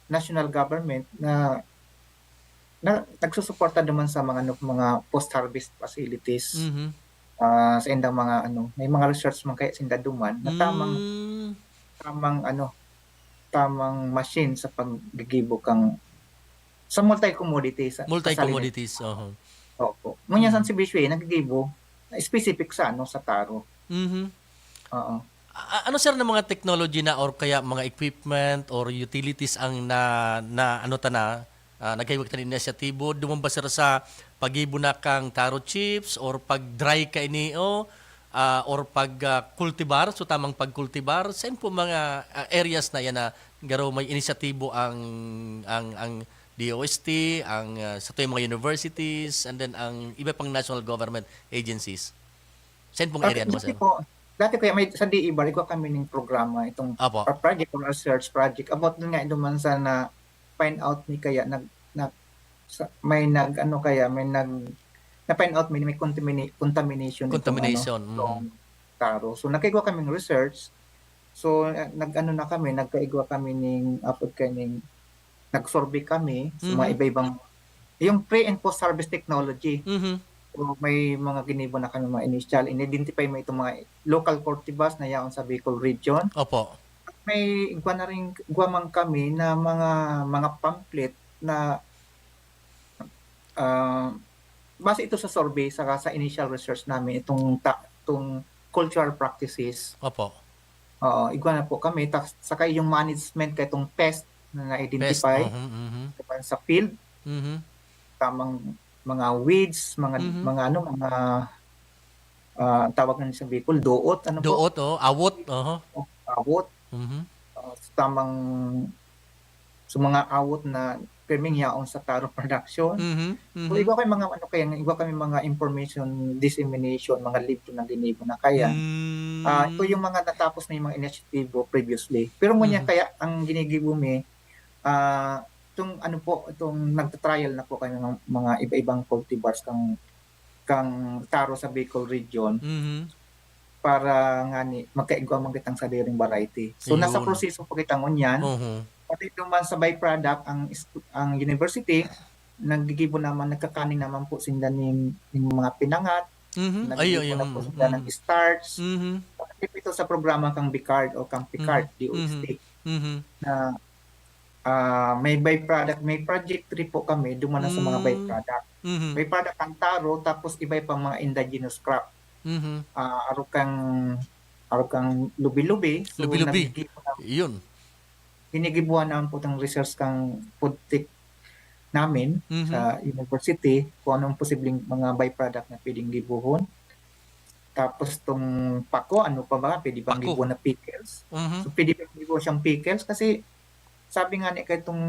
national government na nagsusuporta naman sa mga post-harvest facilities. Mhm. Sa indang mga may mga research man kaya sinda duman na tamang Mm. tamang tamang machine sa paggigibo kang sa multi-commodity sa salinan. Multi-commodities. Opo. Ngunyan Mhm. sa Sibisyo naggigibo na specific sa sa taro. Mhm. Oo. Ano sir ng mga technology na or kaya mga equipment or utilities ang nagkaibag ta inisyatibo dumamba sir sa pagibo na kang taro chips or pag-dry ka inio or pag-cultivar, so tamang pag-cultivar, saan po mga areas na yan na garo may inisyatibo ang DOST, sa tuyong mga universities, and then ang iba pang national government agencies? Saan pong area mo, sir? Dati kaya may sa DE Bar, kami ng programa itong Apo. project or research project about dun nga duman sa na find out ni kaya may na-find out may contamination Contamination. itong taro. So nakigwa kaming research. So nagkaigwa kami ning nag-survey kami sa mga iba-ibang yung pre and post harvest technology. Mhm. So may mga ginibo na kami mga initial in-identify mo itong mga local cultivars na yaon sa Bicol region. Opo. May guwamang kami na mga pamphlet na base ito sa survey saka sa initial research namin itong cultural practices. Opo. Igwa na po kami saka yung management kay itong pest na na-identify sa field. Mhm. Tamang mga weeds, mga tawag na sa Bicol, doot, Doot, awot. awot, Mhm. tamang sa mga awot na pirming yaon sa taro production. Mhm. So iba kami mga information dissemination, mga libro na ginibo na kaya. Ito yung mga natapos na yung mga initiatibo previously. Pero ngunyan kaya ang ginigibo mi itong nagta-trial na po kami ng mga iba-ibang cultivars kang taro sa Bicol region Mhm. para nga ni magkaigwa man kitang sariling variety. So nasa Ayun. proseso pa kita ngunyan. Mhm. Pati naman sa byproduct ang university naggigibo naman nagkakaning naman po sinda ning mga pinangat, Mhm. Ay, naggigibo na ayun. po sila ng starch. Mhm. Pati ito sa programa kang Bicard o kang Picard DOST Mhm. na may byproduct, may project trip po kami dumana sa mga byproduct. Mhm. Byproduct ang taro tapos iba pang mga indigenous crop. Mhm. Arog kang lubi-lubi. So Lubi-lubi. Yun. hinigibuan naman po ng research kang food tech namin Mhm. sa university kung anong posibleng mga byproduct na pwedeng gibuhon. Tapos tong pako, ano pa ba? Pwede bang Pako. gibuhon na pickles? Mhm. So pwede bang gibuhon siyang pickles? Kasi sabi nga ni kay itong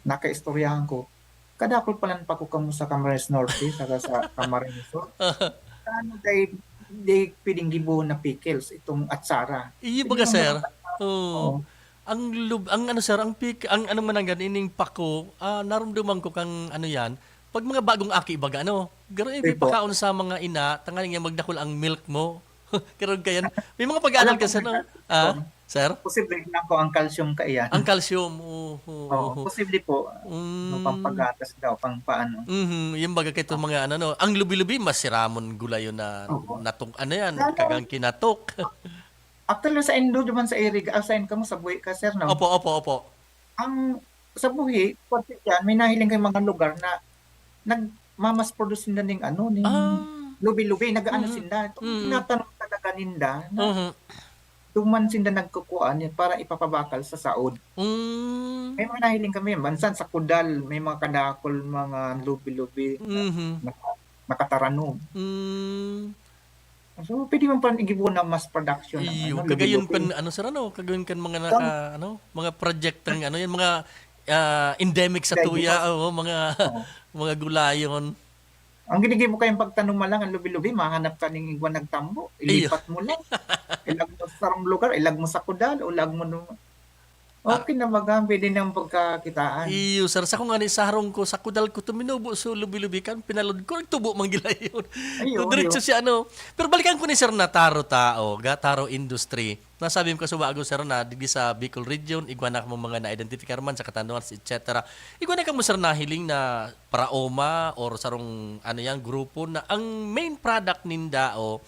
nakaistoryahan ko, kadakol pala pa ko kamo sa Camarines Norte, saka sa Camarines Sur. Ano day pwedeng gibuhon na pickles, itong atsara. Iyo Pwede baga naman sir. mga- Oo. Oo. Ang ano sir, ang ano man ang ining pako, naramdaman ko kang ano yan, pag mga bagong aki baga ano, garo Opo. ipakaon sa mga ina, tangaling nga magdakol ang milk mo. Karon kayan. May mga pag-aaral ka sir, no? Sir? Posible na po ang calcium kaiyan. Ang calcium. Oo, posible po. No, pang pagatas daw, pang paano. Yung baga kay itong mga ano, no, ang lubi-lubi mas siramon gulay yun na Opo. natong ano yan, kagang kinatok. Actually, sa Indo, duman sa area, assign ka mo sa buhi ka, sir, no? Opo. Ang sa buhi, pati yan, may nahiling kay mga lugar na nagmamas produce nila ning ano, ning Ah. lubi-lubi, nag-ano Mhm. sila. Ito, Mhm. tinatanong talaga ninda na Mhm. duman sila nagkukuan yan para ipapabakal sa saod. May mga nahiling kami, bansan sa Kudal, may mga kadakol, mga lubi-lubi, Mhm. nakataranog. Mm. So, pwede mo pa igibuon na mass production ng Iyo, ano, kagayon lubi-lubi. kan ano sir ano, kagayon kan mga mga project ng ano yan, mga endemic sa tuya, mga Oo. mga gulayon. Ang ginigay mo kayong pagtanong mo lang ang lubi-lubi, mahanap ka ng igwan nagtambo, ilipat mo lang. Ilag mo sa sarong lugar, ilag mo sa Kudal, o ilag mo okay na baga, pwede nang pagkakitaan. Iyo sir, sa kung ano sa harong ko sa Kudal ko tuminubo so lubi-lubi kan pinalod ko nagtubo man gilayon. Ayo, Diretso si ano. Pero balikan ko ni sir na taro tao, taro industry. Nasabi ko sa wago sir na digi sa Bicol region, igwana ka mo mga na-identify man sa katanungan, etc. Igwana ka mo sir na hiling na paraoma or sarong ano yan, grupo na ang main product ninda o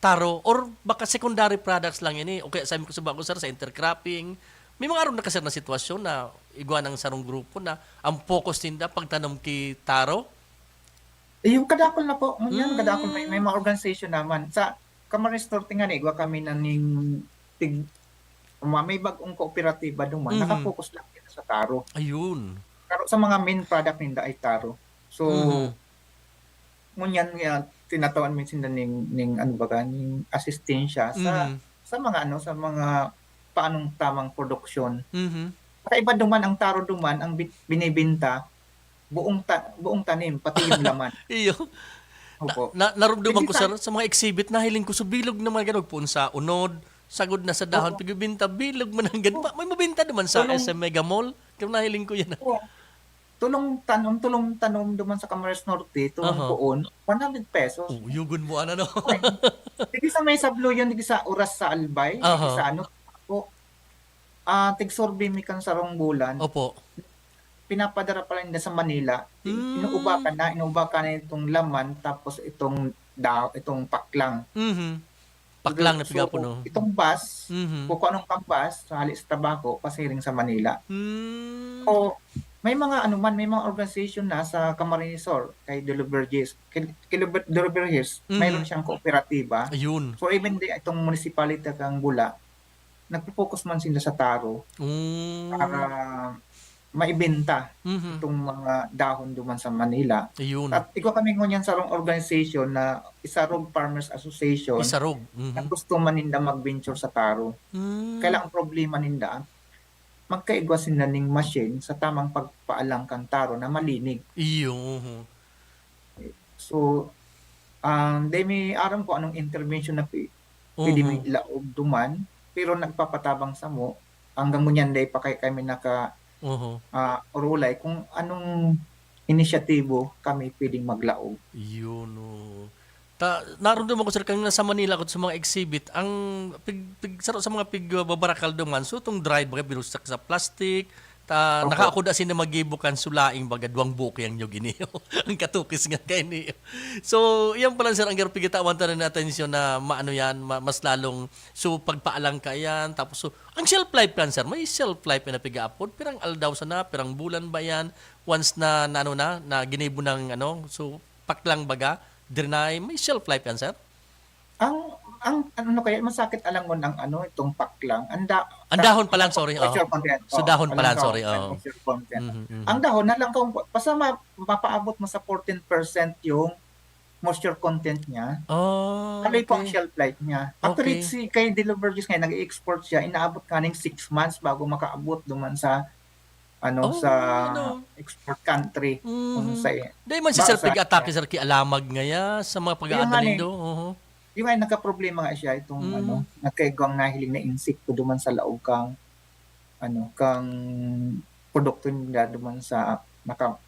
taro or baka secondary products lang yan eh. Okay, sabi ko sa wago sir sa intercropping. May mga aron na kasi na sitwasyon na igwana ng sarong grupo na ang focus ninda pagtanom kay taro. Yung kadakol na po, yan, kadakol may mga organization naman. Sa Camarines Norte nga, igwa kami na ning may bagong kooperatiba duman, nakafocus lang kita sa taro. Ayun. Taro sa mga main product ninda ay taro. So, ngunyan nga, tinatawan minsan na ning ano baga, ning asistensya sa mga ano, sa mga paanong tamang produksyon. Kakaiba duman ang taro duman, ang binibenta, buong tanim, pati yung laman. Iyo. Opo. Naramdaman ko Hindi sir sa mga exhibit na hiling ko sa bilog na mga ganog po sa unod, sagod na sa dahon, pigibinta, bilog man ang ganun. May mabinta naman sa SM Mega Mall. Kaya nahiling ko yan. Oo. Tulong tanom duman sa Camarines Norte, tulong poon, 100 pesos. Oh, yugon mo ano no. Digi sa may sablo yun, digi sa oras sa Albay, digi sa ano, po. Tigsorbe mi kan sarong bulan. Opo. Pinapadara pala nila sa Manila. Inuubakan na itong laman, tapos itong paklang. Paklang na So, piga po no. itong bus, kung anong kambas, sa halis tabako, pasiring sa Manila. O may mga may mga organization na sa Camarines Sur, kay Delivergis, mayroon siyang kooperatiba. Ayun. So even itong municipality kang Bula, nagpo-focus man sila sa taro para maibenta itong mga dahon duman sa Manila. Ayun. At ikaw kami ngunyan sa organization na Isarog Farmers Association Isarog. na gusto man ninda mag-venture sa taro. Kaya ang problema ninda, magkaigwas sila ning machine sa tamang pagpaalang kang taro na malinig. Iyo. So, may aram ko anong intervention na pwede may laog duman, pero nagpapatabang sa mo, hanggang ngunyan day pa kami orulay kung anong inisyatibo kami pwedeng maglaog. Yun. Naroon ko sir kanina sa Manila ko sa mga exhibit ang saro sa mga babarakal duman so tong drive baga binusak sa plastic nakaako da sina magibukan sulaing baga duwang buki ang nyo giniyo ang katukis nga kay niyo. So yan pala sir ang garo pigitawan tanan na atensyon na maano yan mas lalong so pagpaalang ka yan tapos so ang shelf life plan sir may shelf life na piga-upload pirang aldaw sana pirang bulan ba yan once na ano na ginibo ng ano so paklang baga deny may shelf life yan sir. Ang ano kaya masakit alang mo ng ano itong pack lang. Ang dahon pa lang, sorry. Moisture content. So dahon pa lang, alang sorry. moisture content. Mhm. Ang dahon na lang kung basta mapaabot mo sa 14% yung moisture content niya. Oh, Kaloy po ang okay. shelf life niya. Actually, si kay Delivergies ngayon, nag-export siya, inaabot kaning 6 months bago makaabot duman sa sa export country. Kung sa Dahil man si sir Basa. pig-atake sir ki alamag ngaya sa mga pag-aadalindo. yung ay nagka-problema nga siya itong nagkaigwang nahiling na insekto duman sa laog kang kang produkto nila duman sa nakapak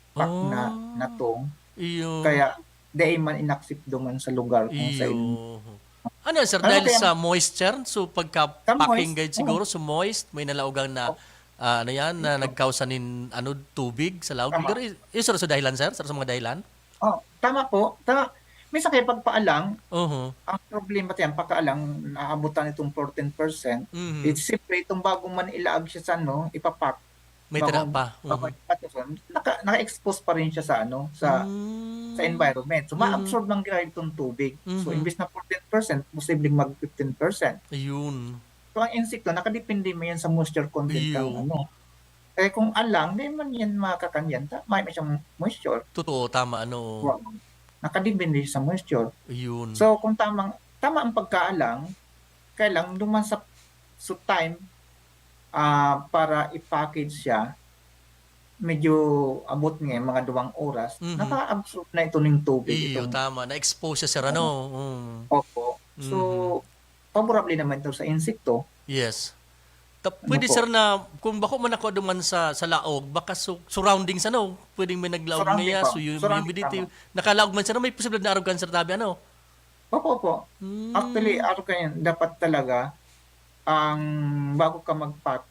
na natong. Iyo. Kaya dahil man inaksip duman sa lugar kung sa Iyo. Ano sir, dahil kaya- sa moisture, so pagka-packing moist, guide siguro, so moist, may nalaugang na ano yan, na nagkausanin tubig sa laog. Tama. Pero isa sa dahilan sir, sa mga dahilan? Tama po. Minsan kaya pagpaalang, Uh-huh. ang problema tayo, pagkaalang naabutan itong 14%, Mhm. it's simply itong bago man ilaag siya sa ipapak. May tira pa. Bago ipatuson, naka-expose pa rin siya sa sa environment. So, ma-absorb ng gira itong tubig. So, imbis na 14%, posibleng mag 15%. Ayun. So, ang insekto, nakadepende mo yan sa moisture content Iyo. ng Eh, kung alang, di man yan makakanyan. May siyang moisture. Totoo, tama, Nakadepende sa moisture. Ayun. So, kung tama ang pagkaalang, kailang duman sa time para i-package siya, medyo abot nga mga 2 oras, naka-absorb na ito ng tubig. Iyo, tama. Na-expose siya sir, Opo. So, favorable naman ito sa insekto. Yes. Pwede po? sir na, kung bako man ako duman sa laog, baka surroundings pwedeng may naglaog Surrounding ngaya, po. so yung Surrounding, humidity, tama. nakalaog man sir, may posible na arog cancer tabi, Opo. Actually, dapat talaga, ang bago ka mag-pack,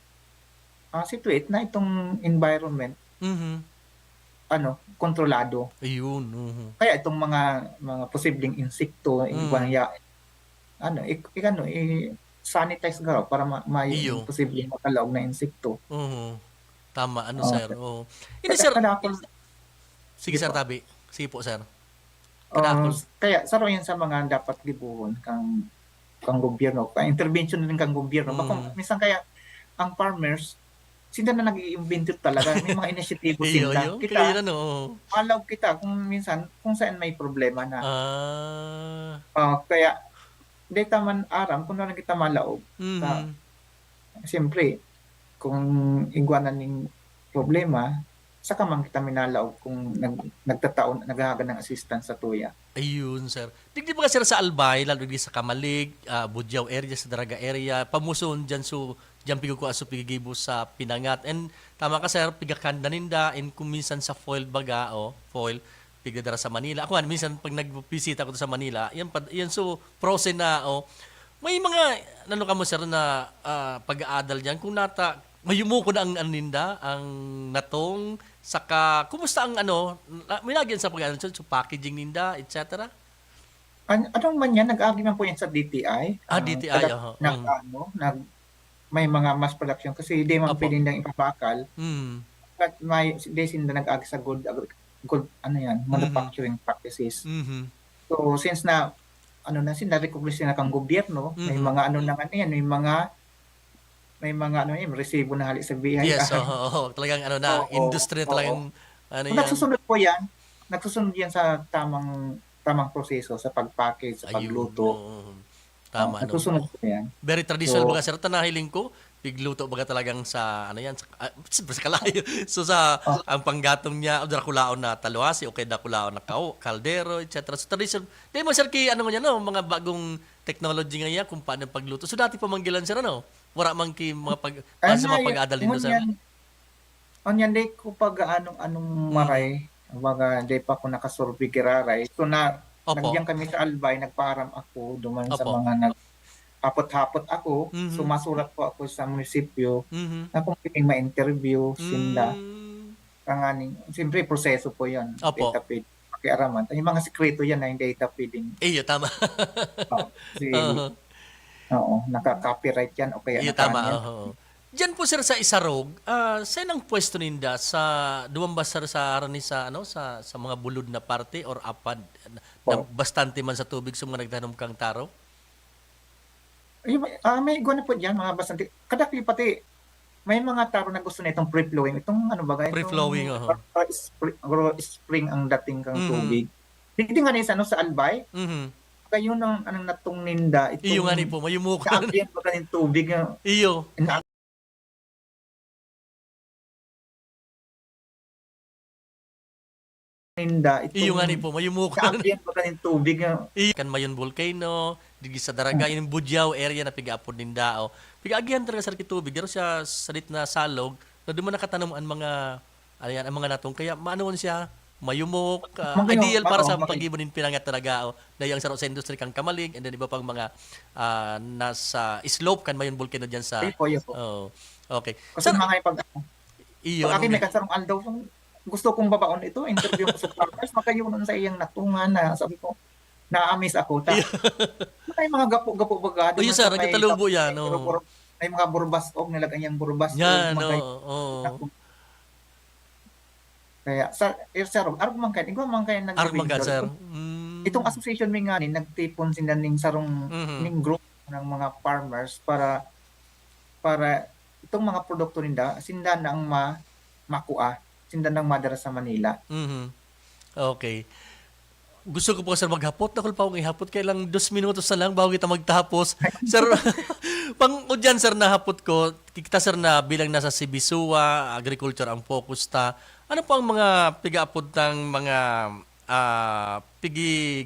situate na itong environment, Mhm. kontrolado. Ayun. Kaya itong mga posibleng insekto, sanitize garo para Iyo. posibleng makalaog na insekto. Tama, Oo. sir. Ini sir, Kadakol, sige sir tabi. Sige po sir. kaya saro yan sa mga dapat gibuhon kang gobyerno, intervention din kang gobyerno. Baka minsan kaya ang farmers sila na nag-i-invento talaga. May mga inisyatibo Iyo, sila. kaya Kita, alaw kita kung saan may problema na. Kaya data man aram kung na kita malaog. Siyempre, kung igwanan ng problema, saka man kita minalaog kung nagtataon, naghahaga ng assistance sa tuya. Ayun, sir. Digdi ba ka sir sa Albay, lalo di sa Kamalig, Budyaw area, sa Daraga area, pamuson dyan dyan pigo ko aso pigigibo sa Pinangat. And tama ka sir, pigakanda ninda, and kung minsan sa foil baga, foil, pigdadara sa Manila. Ako minsan pag nagbisita ko sa Manila, yan so frozen na, may mga, ka mo sir na pag-aadal dyan, kung mayumuko na ang aninda, ang natong, saka, kumusta ang may lagyan sa pag-aadal, so packaging ninda, etc. Anong man yan, nag-agi man po yan sa DTI. DTI, may mga mass production kasi hindi man Apo. pwedeng lang ipabakal. At may desin na nag-agi sa good manufacturing practices. So since na recognize na kang gobyerno, may mga may mga resibo na hali sa BI. Yes, talagang industry na talagang Kung yan. nagsusunod yan sa tamang proseso sa pag-package, sa pagluto. Tama, Nagsusunod po yan. Very traditional So, baga sir, tanahiling ko, pigluto baga talagang sa sa kalayo. So sa ang panggatong niya, o dakulaon na taluasi, o kay dakulaon na kaldero, etc. So traditional. Di mo sir mga bagong technology ngayon kung paano pagluto. So dati pa manggilan sir wala man ki mga sa mga pag-aadal din sir. Onyan day ko pag anong maray, baga day pa ko nakasurvey kiraray. So Opo. Nandiyan kami sa Albay, nagparam ako duman sa Opo. mga hapot-hapot ako, Mhm. sumasulat po ako sa munisipyo Mhm. na kung piling ma-interview sila. Mm. Kanganing, siyempre, proseso po yan. Opo. Data feed, pakiaraman. Yung mga sikreto yan na yung data feeding. Iyo, tama. Kasi, Oo. oo, naka-copyright yan o kaya Iyo, tama. naka-ano yan. Oo. Diyan po sir sa Isarog, saan ang pwesto ninda sa dumambas sir sa arani sa ano sa mga bulod na parte or apad na bastante man sa tubig sa mga nagtanom kang taro? May iguana po dyan, mga bastante. Kadaki pati, may mga taro na gusto na itong free-flowing. Itong ano ba? Free-flowing, oo. Spring ang dating kang Mhm. tubig. Hindi nga sa, sa Albay, Mhm. kayo nang anong natong ninda. Iyo nga ni po, mayumukan. Kaagyan pa kanin tubig. Iyo. Ninda. Iyo nga ni po, mayumukan. Kaagyan pa kanin tubig. Iyo kan mayon volcano, digi sa Daraga, yung Budyaw area na pigaapod nindao. Pigaagyan talaga sa tubig, pero siya salit na salog, na doon mo nakatanom ang mga ayan, ang mga natong kaya maanuon siya mayumok, ideal para sa pag-ibon din pinangat talaga na yung sa industry kang kamalig and then iba pang mga nasa slope kan mayon volcano diyan sa Po. oh, okay. Kasi mga pag Iyo pag akin may kasarong aldaw, gusto kong babaon ito, interview ko sa partners, makayunan sa iyang natungan na sabi ko, na-amaze ako. May mga gapo-gapo baga. Oh, yes, sir, nagkatalubo yan. Oh. May mga burbasog, nilagay niyang burbasog. Yan, oo. Kaya, sir, arog man kayo, ikaw man kayo Armaga, sir. Itong association may nga nagtipon sila ning sarong ning group ng mga farmers para itong mga produkto ninda, sinda na ang makua, sinda nang madara sa Manila. Mhm. Okay. Gusto ko po sir maghapot na pa akong ihapot kay lang 2 minutos na lang bago kita magtapos. Sir, pang udyan sir na hapot ko, kita sir na bilang nasa Sibisua, agriculture ang focus ta. Ano po ang mga pigaapod ng mga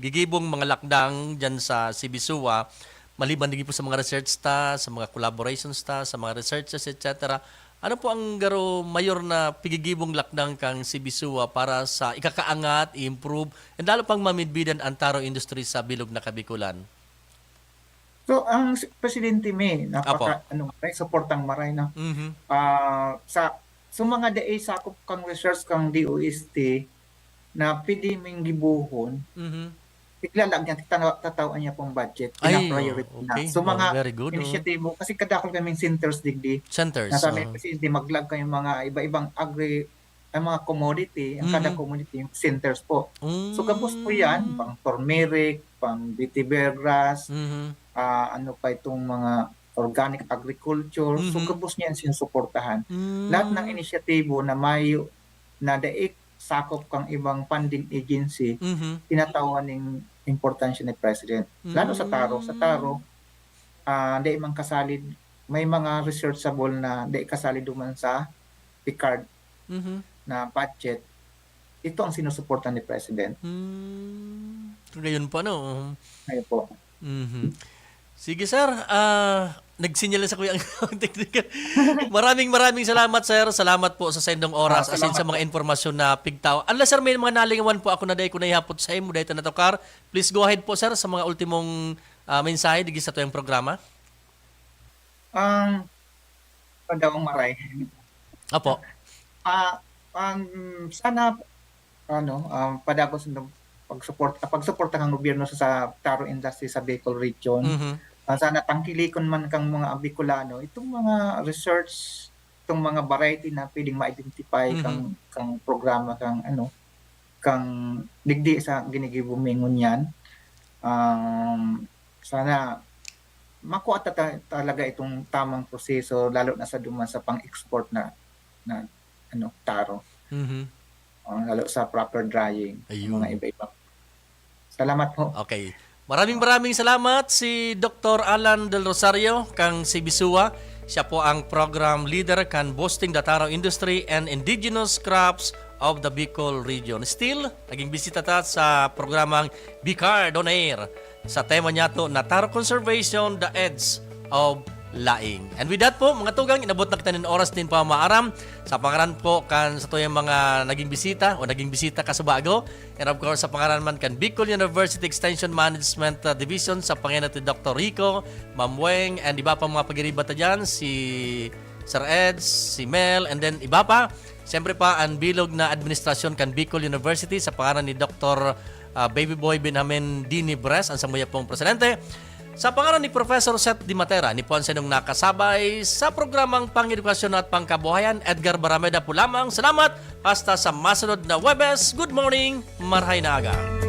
gigibong mga lakdang dyan sa Sibisua, maliban din po sa mga research ta, sa mga collaborations ta, sa mga researches, etc. Ano po ang garo mayor na pigigibong lakdang kang Sibisua para sa ikakaangat, i-improve, and lalo pang mamidbidan ang taro industry sa bilog na Kabikulan? So, ang Presidente May, Apo. supportang maray na. Mhm. Sa mga daay sakop kang research kang DOST na pwede mong gibuhon, Mhm. iglalag niya, tatawan niya pong budget, Ay, pina-priority na. okay. So, mga Very good. initiatibo, kasi kadakol kaming centers digdi, Centers. na sa amin Presidente, maglag kayong mga iba-ibang ang mga commodity, ang kada commodity, yung centers po. So, kapos po yan, pang turmeric, pang vetiver grass, Mhm. ano pa itong mga organic agriculture. So, kapos niyan sinusuportahan. Lahat ng inisyatibo na mayo na daig sakop kang ibang funding agency, Mhm. tinatawan ng importansya ni President. Lalo sa taro. Sa taro, di man kasalid, may mga researchable na di kasalid duman sa PICARD Mhm. na budget. Ito ang sinusuportan ni President. Ngayon pa, no? Ngayon po. Mhm. Sige, sir. Nagsinyal na sa kuya ang technical. Maraming salamat, sir. Salamat po sa sendong oras asin sa mga informasyon na pigtaw. Unless, sir, may mga nalingawan po ako na dahil ko naihapot sa imo dahil na tokar. Please go ahead po, sir, sa mga ultimong mensahe digis sa tuyong programa. Padawang maray. Apo. Sana padagos ng pagsuporta ng gobyerno sa taro industry sa Bicol region. Mhm. Sana tangkilikon man kang mga Bicolano itong mga research, itong mga variety na pwedeng ma-identify kang programa kang digdi sa ginigibumingon yan. Sana makuha talaga itong tamang proseso lalo na sa duman sa pang-export na taro. Mhm. Lalo sa proper drying, Ayun. mga iba-iba. Salamat po. Okay. Maraming salamat si Dr. Alan Del Rosario kang Sibisua. Siya po ang program leader kan boosting the taro industry and indigenous crops of the Bicol region. Still, naging bisita ta sa programang Bicard on Air. Sa tema niya to na taro conservation, the edge of laing. And with that po, mga tugang, inabot na kita ng oras din pa maaram. Sa pangaran po kan sa tuyang mga naging bisita o naging bisita ka sa bago. And of course, sa pangaran man kan Bicol University Extension Management Division sa pangalan ni Dr. Rico, Ma'am Weng, and iba pa mga pagiribata dyan, si Sir Eds, si Mel, and then iba pa. Siyempre pa, ang bilog na administrasyon kan Bicol University sa pangalan ni Dr. Baby Boy Benjamin Dini Bres, ang samuya pong presidente. Sa pangalan ni Professor Seth Di Matera, ni Ponce nung nakasabay sa programang Pang-edukasyon at Pangkabuhayan, Edgar Barameda po lamang. Salamat, hasta sa masunod na Webes. Good morning, marhay na aga.